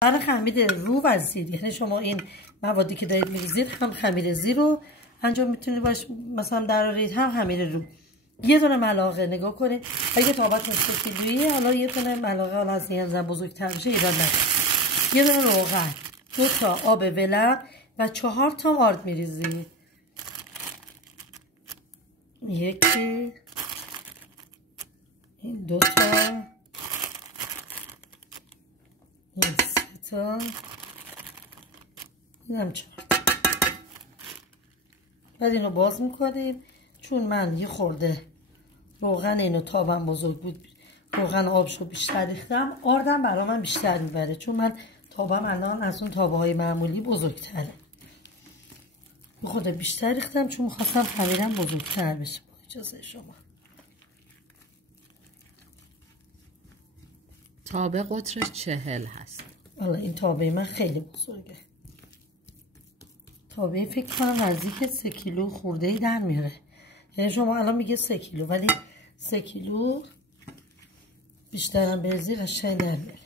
برای خمیر رو و زیر، یعنی شما این موادی که دارید میریزید هم خمیر زیر رو انجام میتونید باش مثلا درارید، هم خمیر رو. یه دونه ملاقه نگاه کنید، اگه تابتون 3 کیلویی حالا یه دونه ملاقه حالا از این زن بزرگتر بشه ایراد نداره. یه دونه روغن، 2 تا آب ولرم و 4 تا آرد میریزید. یکی، این 2 تا، این 3 تا، اینم 4 تا. بعد اینو باز میکنیم. چون من یه خورده روغن اینو تابم بزرگ بود، روغن آبشو بیشتر ریختم، آردم برای من بیشتر میبره چون من تابم الان از اون تابه های معمولی بزرگتره. یه خورده بیشتر ریختم چون میخواستم خمیرم بزرگتر بشه. با اجازه شما. تابه قطرش 40 هست. حالا این تابه من خیلی بزرگه. تابه فکر کنم نزدیک 3 کیلو خورده ای در میاره. یعنی شما الان میگه 3 کیلو ولی 3 کیلو بیشترم بریزی قشنگ در میاره.